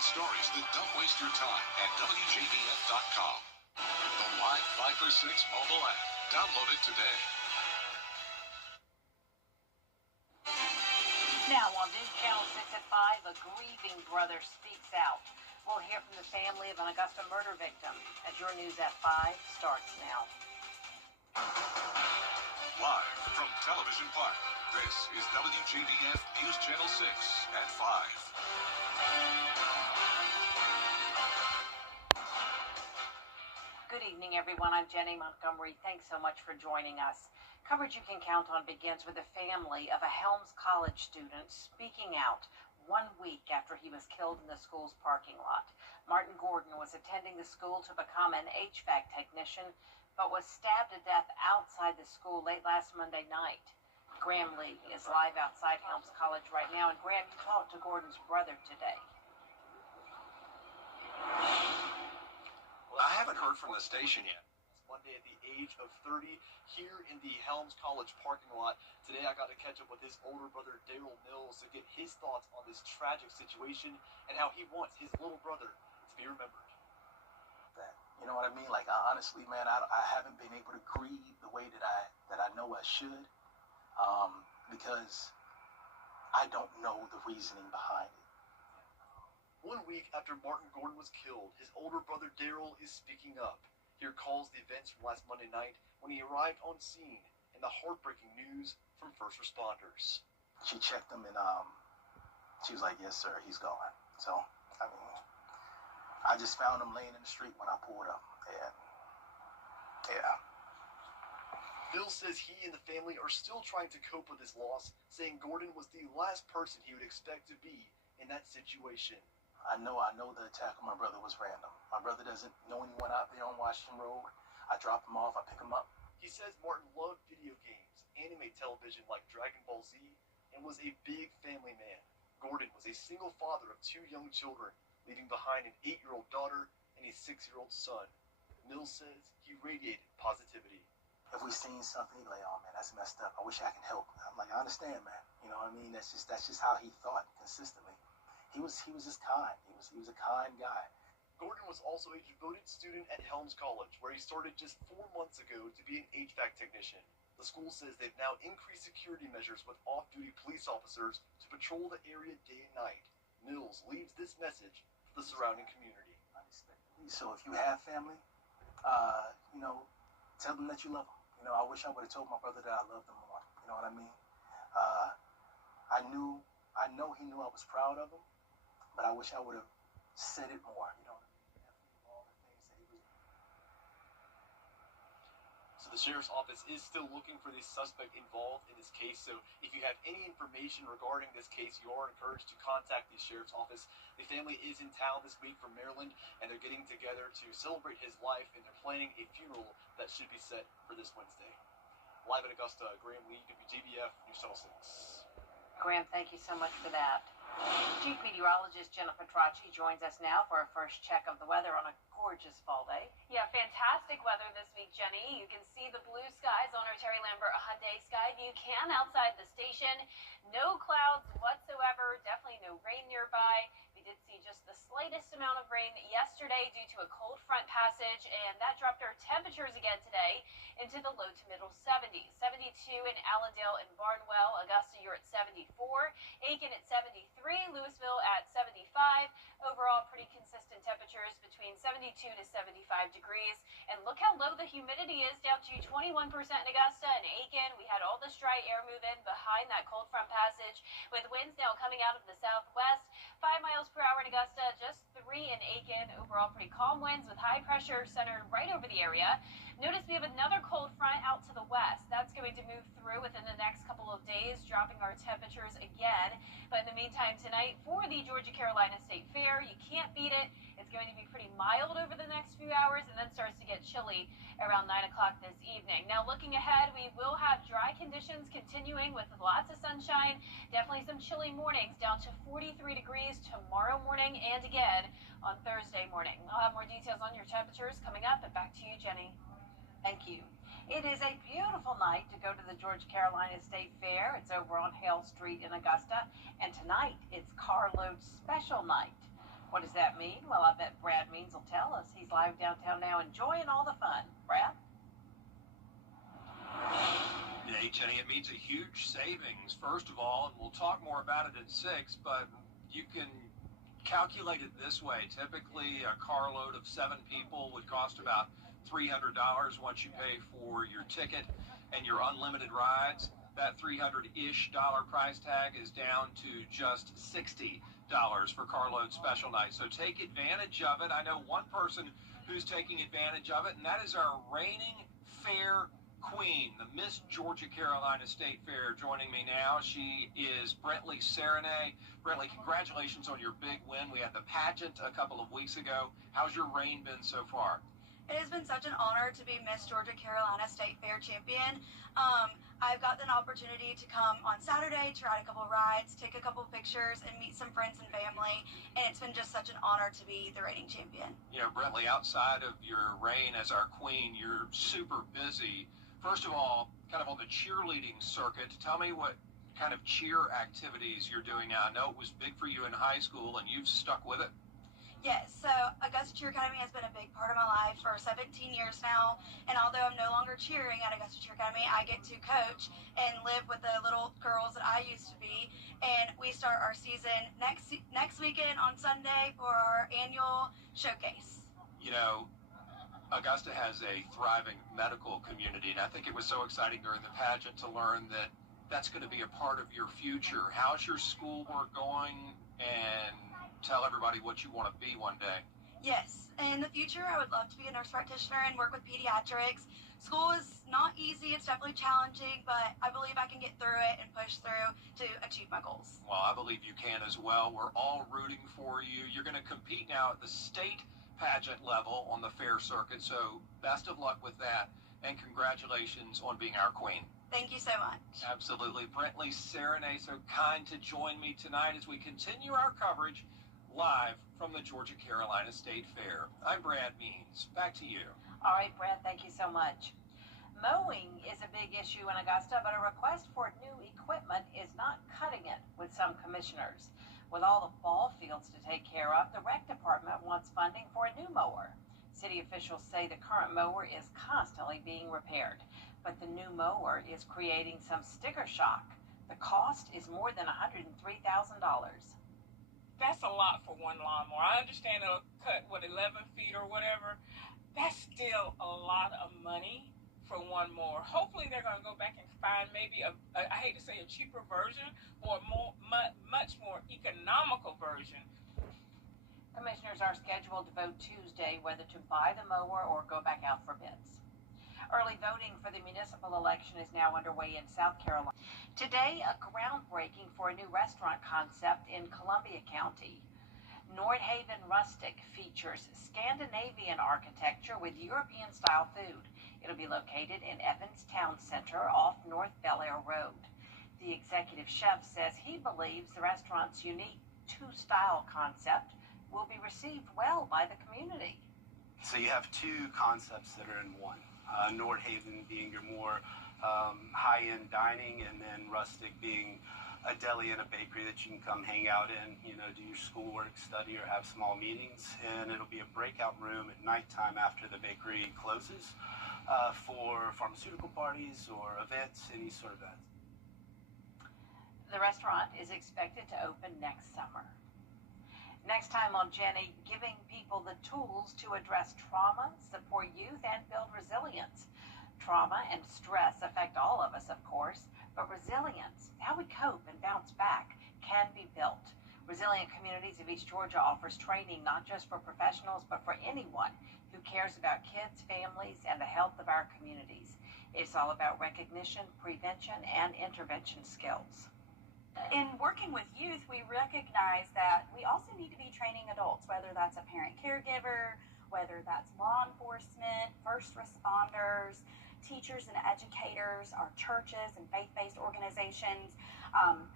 Unfiltered stories that don't waste your time at WJBF.com. The Live 5 for 6 mobile app. Download it today. Now on News Channel 6 at 5, a grieving brother speaks out. We'll hear from the family of an Augusta murder victim as your News at 5 starts now. Live from Television Park, this is WJBF News Channel 6 at 5. Good evening, everyone. I'm Jenny Montgomery. Thanks so much for joining us. Coverage you can count on begins with the family of a Helms College student speaking out 1 week after he was killed in the school's parking lot. Martin Gordon was attending the school to become an HVAC technician, but was stabbed to death outside the school late last Monday night. Graham Lee is live outside Helms College right now. And Graham, you talked to Gordon's brother today. Well, I haven't heard from the station yet. It's Monday at the age of 30 here in the Helms College parking lot. Today I got to catch up with his older brother, Daryl Mills, to get his thoughts on this tragic situation and how he wants his little brother to be remembered. You know what I mean? Like, honestly, man, I haven't been able to grieve the way that I know I should, because I don't know the reasoning behind it. 1 week after Martin Gordon was killed, his older brother Daryl is speaking up. He recalls the events from last Monday night when he arrived on scene and the heartbreaking news from first responders. She checked him and she was like, "Yes, sir, he's gone." So, I mean, I just found him laying in the street when I pulled up, and yeah. Bill says he and the family are still trying to cope with his loss, saying Gordon was the last person he would expect to be in that situation. I know the attack on my brother was random. My brother doesn't know anyone out there on Washington Road. I drop him off, I pick him up. He says Martin loved video games, anime television like Dragon Ball Z, and was a big family man. Gordon was a single father of 2 young children, leaving behind an 8-year-old daughter and a 6-year-old son. Mills says he radiated positivity. If we seen something, he'd like, "Oh man, that's messed up. I wish I could help." I'm like, "I understand, man. You know what I mean? That's just how he thought consistently. He was just kind. He was a kind guy." Gordon was also a devoted student at Helms College, where he started just 4 months ago to be an HVAC technician. The school says they've now increased security measures with off-duty police officers to patrol the area day and night. Mills leaves this message for the surrounding community. So if you have family, you know, tell them that you love them. You know, I wish I would have told my brother that I loved him more. You know what I mean? I know he knew I was proud of him, but I wish I would have said it more. You know what I mean? All the things that he was. So the sheriff's office is still looking for the suspect involved in this case. So if you have any information regarding this case, you are encouraged to contact the sheriff's office. The family is in town this week from Maryland, and they're getting together to celebrate his life, and they're planning a funeral that should be set for this Wednesday. Live in Augusta, Graham Lee, WJBF, News Channel 6. Graham, thank you so much for that. Chief Meteorologist Jennifer Tracci joins us now for our first check of the weather on a gorgeous fall day. Yeah, fantastic weather this week, Jenny. You can see the blue skies on our Terry Lambert Hyundai Skyview cam outside the station. No clouds whatsoever, definitely no rain nearby. We did see just the slightest amount of rain yesterday due to a cold front passage, and that dropped our temperatures again today into the low to middle 70s. 72 in Allendale and Barnwell. Augusta, you're at 74. Aiken at 73. Louisville at 75. Overall, pretty consistent temperatures between 72 to 75 degrees. And look how low the humidity is, down to 21% in Augusta and Aiken. We had all this dry air move in behind that cold front passage, with winds now coming out of the southwest. 5 miles per hour in Augusta, just 3 in Aiken. Overall, pretty calm winds with high pressure centered right over the area. Notice we have another cold front out to the west. That's going to move through within the next couple of days, dropping our temperatures again. But in the meantime, tonight for the Georgia-Carolina State Fair, you can't beat it. It's going to be pretty mild over the next few hours, and then starts to get chilly around 9 o'clock this evening. Now, looking ahead, we will have dry conditions continuing with lots of sunshine. Definitely some chilly mornings, down to 43 degrees tomorrow morning and again on Thursday morning. I'll have more details on your temperatures coming up, and back to you, Jenny. Thank you. It is a beautiful night to go to the Georgia-Carolina State Fair. It's over on Hale Street in Augusta. And tonight, it's carload special night. What does that mean? Well, I bet Brad Means will tell us. He's live downtown now enjoying all the fun. Brad? Hey, Jenny, it means a huge savings, first of all, and we'll talk more about it at 6, but you can calculate it this way. Typically, a carload of 7 people would cost about $300 once you pay for your ticket and your unlimited rides. That $300-ish price tag is down to just $60 for carload special night. So take advantage of it. I know one person who's taking advantage of it, and that is our reigning fair queen, the Miss Georgia Carolina State Fair. Joining me now, she is Brentley Serenay. Brentley, congratulations on your big win. We had the pageant a couple of weeks ago. How's your reign been so far? It has been such an honor to be Miss Georgia Carolina State Fair champion. I've got an opportunity to come on Saturday to ride a couple rides, take a couple pictures, and meet some friends and family, and it's been just such an honor to be the reigning champion. You know, Brentley, outside of your reign as our queen, you're super busy. First of all, kind of on the cheerleading circuit, tell me what kind of cheer activities you're doing now. I know it was big for you in high school, and you've stuck with it. Yes, so Augusta Cheer Academy has been a big part of my life for 17 years now, and although I'm no longer cheering at Augusta Cheer Academy, I get to coach and live with the little girls that I used to be, and we start our season next weekend on Sunday for our annual showcase. You know, Augusta has a thriving medical community, and I think it was so exciting during the pageant to learn that that's going to be a part of your future. How's your schoolwork going? And tell everybody what you want to be one day. Yes, in the future, I would love to be a nurse practitioner and work with pediatrics. School is not easy, it's definitely challenging, but I believe I can get through it and push through to achieve my goals. Well, I believe you can as well. We're all rooting for you. You're going to compete now at the state pageant level on the fair circuit, so best of luck with that, and congratulations on being our queen. Thank you so much. Absolutely. Brentley Serenay, so kind to join me tonight as we continue our coverage live from the Georgia Carolina State Fair. I'm Brad Means. Back to you. All right, Brad, thank you so much. Mowing is a big issue in Augusta, but a request for new equipment is not cutting it with some commissioners. With all the ball fields to take care of, the rec department wants funding for a new mower. City officials say the current mower is constantly being repaired, but the new mower is creating some sticker shock. The cost is more than $103,000. That's a lot for one lawnmower. I understand it'll cut, 11 feet or whatever. That's still a lot of money for one mower. Hopefully they're going to go back and find maybe I hate to say a cheaper version, or a much more economical version. Commissioners are scheduled to vote Tuesday whether to buy the mower or go back out for bids. Early voting for the municipal election is now underway in South Carolina. Today, a groundbreaking for a new restaurant concept in Columbia County. Nordhaven Rustic features Scandinavian architecture with European-style food. It'll be located in Evans Town Center off North Bel Air Road. The executive chef says he believes the restaurant's unique two-style concept will be received well by the community. So you have two concepts that are in one. Nordhaven being your more high-end dining, and then Rustic being a deli and a bakery that you can come hang out in, you know, do your schoolwork, study, or have small meetings. And it'll be a breakout room at nighttime after the bakery closes for pharmaceutical parties or events, any sort of events. The restaurant is expected to open next summer. Next time on Jenny, giving people the tools to address trauma, support youth, and build resilience. Trauma and stress affect all of us, of course, but resilience, how we cope and bounce back, can be built. Resilient Communities of East Georgia offers training not just for professionals, but for anyone who cares about kids, families, and the health of our communities. It's all about recognition, prevention, and intervention skills. In working with youth, we recognize that we also need to be training adults, whether that's a parent caregiver, whether that's law enforcement, first responders, teachers and educators, our churches and faith-based organizations.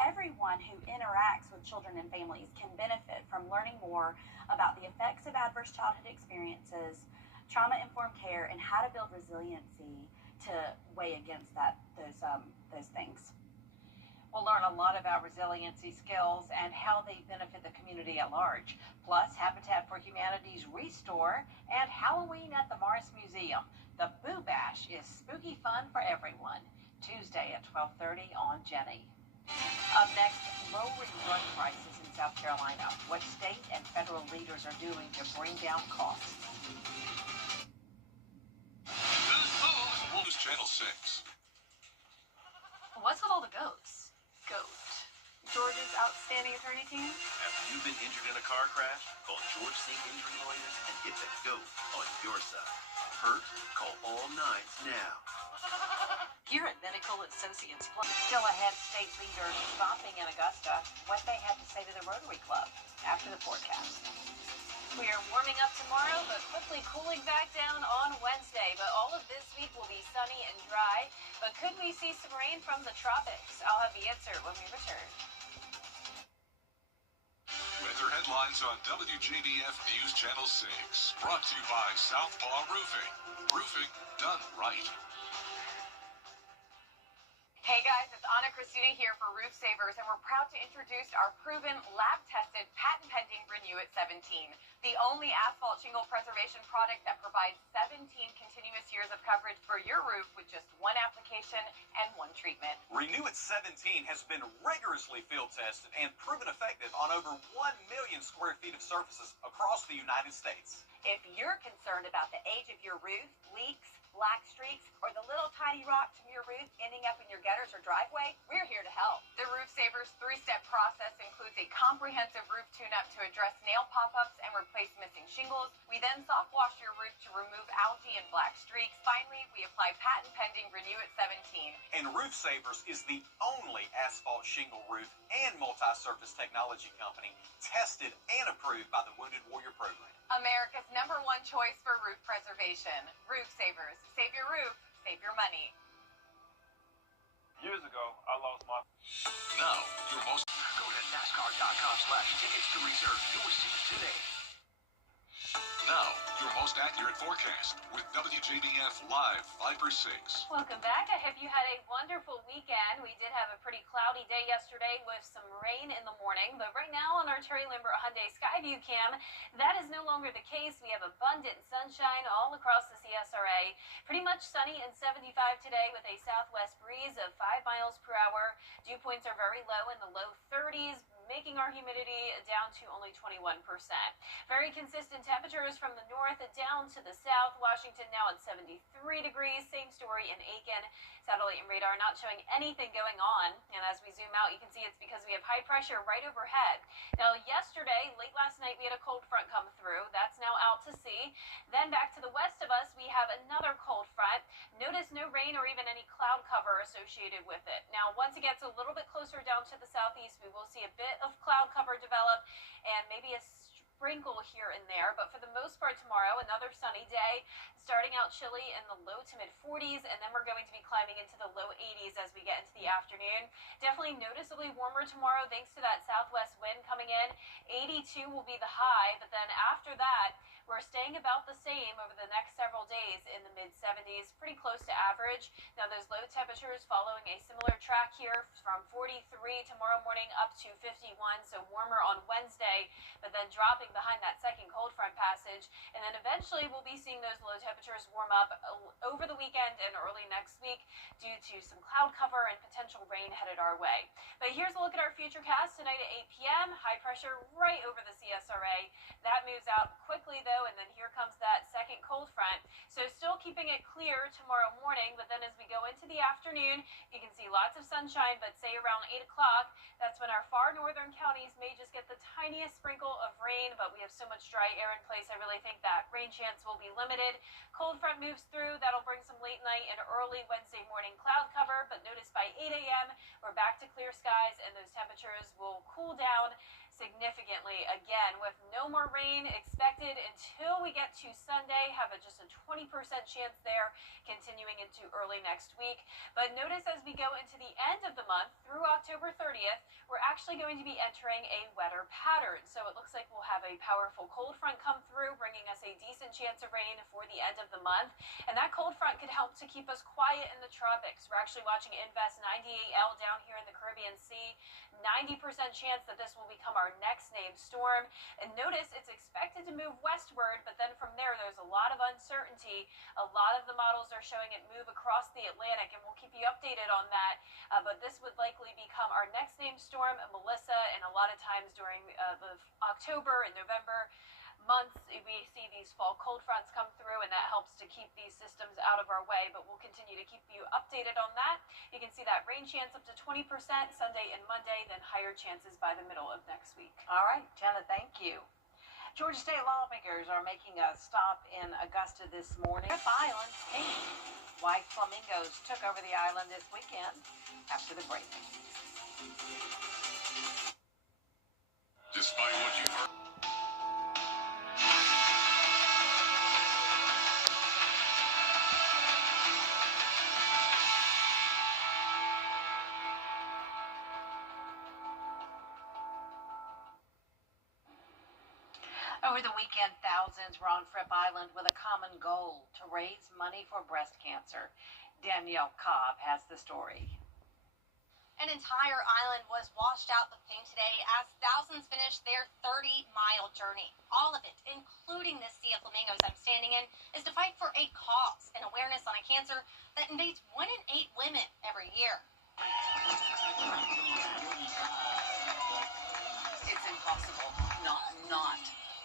Everyone who interacts with children and families can benefit from learning more about the effects of adverse childhood experiences, trauma-informed care, and how to build resiliency to weigh against those things. We'll learn a lot about resiliency skills and how they benefit the community at large. Plus, Habitat for Humanity's Restore and Halloween at the Morris Museum. The Boo Bash is spooky fun for everyone. Tuesday at 12:30 on Jenny. Up next, lowering drug prices in South Carolina. What state and federal leaders are doing to bring down costs. News Channel 6. What's with all the goats? Goat. George's outstanding attorney team. Have you been injured in a car crash? Call George Sink Injury Lawyers and get the GOAT on your side. Hurt? Call all nines now. Here at Medical Associates Club, still ahead, state leaders stopping in Augusta, what they had to say to the Rotary Club after the forecast. We are warming up tomorrow, but quickly cooling back down on Wednesday. But all of this week will be sunny and dry. But could we see some rain from the tropics? I'll have the answer when we return. Weather headlines on WJBF News Channel 6. Brought to you by Southpaw Roofing. Roofing done right. Hey guys, it's Anna Christina here for Roof Savers, and we're proud to introduce our proven, lab-tested, patent-pending Renew at 17, the only asphalt shingle preservation product that provides 17 continuous years of coverage for your roof with just one application and one treatment. Renew at 17 has been rigorously field tested and proven effective on over 1 million square feet of surfaces across the United States. If you're concerned about the age of your roof, leaks, black streaks, or the little tiny rocks from your roof ending up in your gutters or driveway, we're here to help. The Roof Savers 3-step process includes a comprehensive roof tune-up to address nail pop-ups and replace missing shingles. We then soft wash your roof to remove algae and black streaks. Finally, we apply patent-pending Renew at 17. And Roof Savers is the only asphalt shingle roof and multi-surface technology company tested and approved by the Wounded Warrior Program. America's #1 choice for roof preservation. Roof Savers. Save your roof, save your money. Years ago, I lost my... Now, your most... Go to NASCAR.com/tickets to reserve your seat today. Now, your most accurate forecast with WJBF Live 5/6. Welcome back. I hope you had a wonderful weekend. We did have a pretty cloudy day yesterday with some rain in the morning, but right now on our Terry Lambert Hyundai Skyview cam, that is no longer the case. We have abundant sunshine all across the CSRA. Pretty much sunny and 75 today with a southwest breeze of 5 miles per hour. Dew points are very low in the low 30s, making our humidity down to only 21%. Very consistent temperatures from the north down to the south. Washington now at 73 degrees. Same story in Aiken. Satellite and radar not showing anything going on. And as we zoom out, you can see it's because we have high pressure right overhead. Now, yesterday, late last night, we had a cold front come through. That's now out to sea. Then back to the west of us, we have another cold front. Notice no rain or even any cloud cover associated with it. Now, once it gets a little bit closer down to the southeast, we will see a bit of cloud cover develop and maybe a sprinkle here and there, but for the most part tomorrow, another sunny day, starting out chilly in the low to mid 40s, and then we're going to be climbing into the low 80s as we get into the afternoon. Definitely noticeably warmer tomorrow thanks to that southwest wind coming in. 82 will be the high, but then after that, we're staying about the same over the next several days in the mid 70s, pretty close to average. Now those low temperatures following a similar track here from 43 tomorrow morning up to 51, so warmer on Wednesday, but then dropping behind that second cold front passage. And then eventually we'll be seeing those low temperatures warm up over the weekend and early next week due to some cloud cover and potential rain headed our way. But here's a look at our futurecast tonight at 8 p.m. High pressure right over the CSRA. That moves out quickly though, and then here comes that second cold front. So still keeping it clear tomorrow morning, but then as we go into the afternoon, you can see lots of sunshine, but say around 8 o'clock, that's when our far northern counties may just get the tiniest sprinkle of rain, but we have so much dry air in place, I really think that rain chance will be limited. Cold front moves through, that'll bring some late night and early Wednesday morning cloud cover, but notice by 8 a.m. we're back to clear skies and those temperatures will cool down significantly again, with no more rain expected until we get to Sunday. Have just a 20% chance there, continuing into early next week. But notice as we go into the end of the month through October 30th, we're actually going to be entering a wetter pattern. So it looks like we'll have a powerful cold front come through, bringing us a decent chance of rain for the end of the month. And that cold front could help to keep us quiet in the tropics. We're actually watching Invest 98L down here in the Caribbean Sea. 90% chance that this will become our next named storm. And notice it's expected to move westward, but then from there, there's a lot of uncertainty. A lot of the models are showing it move across the Atlantic, and we'll keep you updated on that. But this would likely become our next named storm, Melissa, and a lot of times during the October and November months, we see these fall cold fronts come through, and that helps to keep these systems out of our way. But we'll continue to keep you updated on that. You can see that rain chance up to 20% Sunday and Monday, then higher chances by the middle of next week. All right, Jenna, thank you. Georgia State lawmakers are making a stop in Augusta this morning. Trip Island pink. White flamingos took over the island this weekend after the break. Despite what you heard. Over the weekend, thousands were on Fripp Island with a common goal to raise money for breast cancer. Danielle Cobb has the story. An entire island was washed out with pain today as thousands finished their 30-mile journey. All of it, including this sea of flamingos I'm standing in, is to fight for a cause and awareness on a cancer that invades 1 in 8 women every year. It's impossible not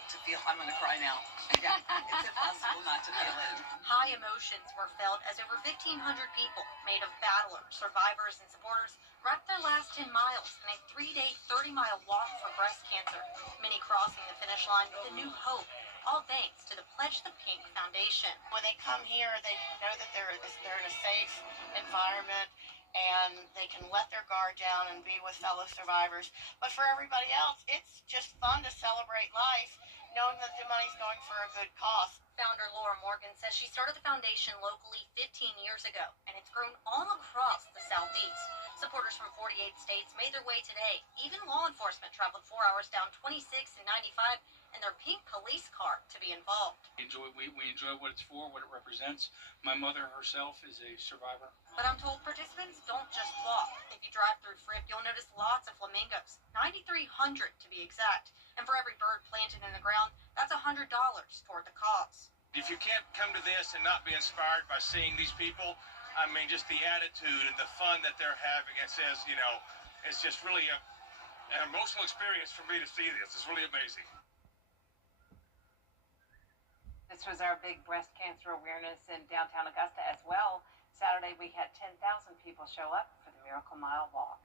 to feel. I'm going to cry now. Yeah, it's impossible not to feel it. High emotions were felt as over 1,500 people made of battlers, survivors, and supporters wrapped their last 10 miles in a 3-day, 30-mile walk for breast cancer, many crossing the finish line with a new hope, all thanks to the Pledge the Pink Foundation. When they come here, they know that they're in a safe environment, and they can let their guard down and be with fellow survivors. But for everybody else, it's just fun to celebrate life, knowing that the money's going for a good cause. Founder Laura Morgan says she started the foundation locally 15 years ago, and it's grown all across the Southeast. Supporters from 48 states made their way today. Even law enforcement traveled 4 hours down 26 and 95 in their pink police car to be involved. We enjoy what it's for, what it represents. My mother herself is a survivor. But I'm told participants don't just walk. If you drive through Fripp, you'll notice lots of flamingos, 9,300 to be exact. And for every bird planted in the ground, that's $100 toward the cause. If you can't come to this and not be inspired by seeing these people, I mean, just the attitude and the fun that they're having, it says, you know, it's just really an emotional experience for me to see this. It's really amazing. This was our big breast cancer awareness in downtown Augusta as well. Saturday, we had 10,000 people show up for the Miracle Mile Walk.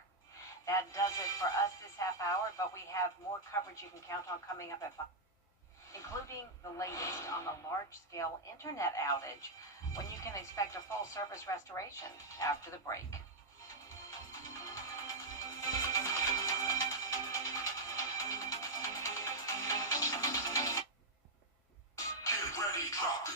That does it for us this half hour, but we have more coverage you can count on coming up at 5, including the latest on the large-scale internet outage, when you can expect a full-service restoration after the break. Get ready, drop the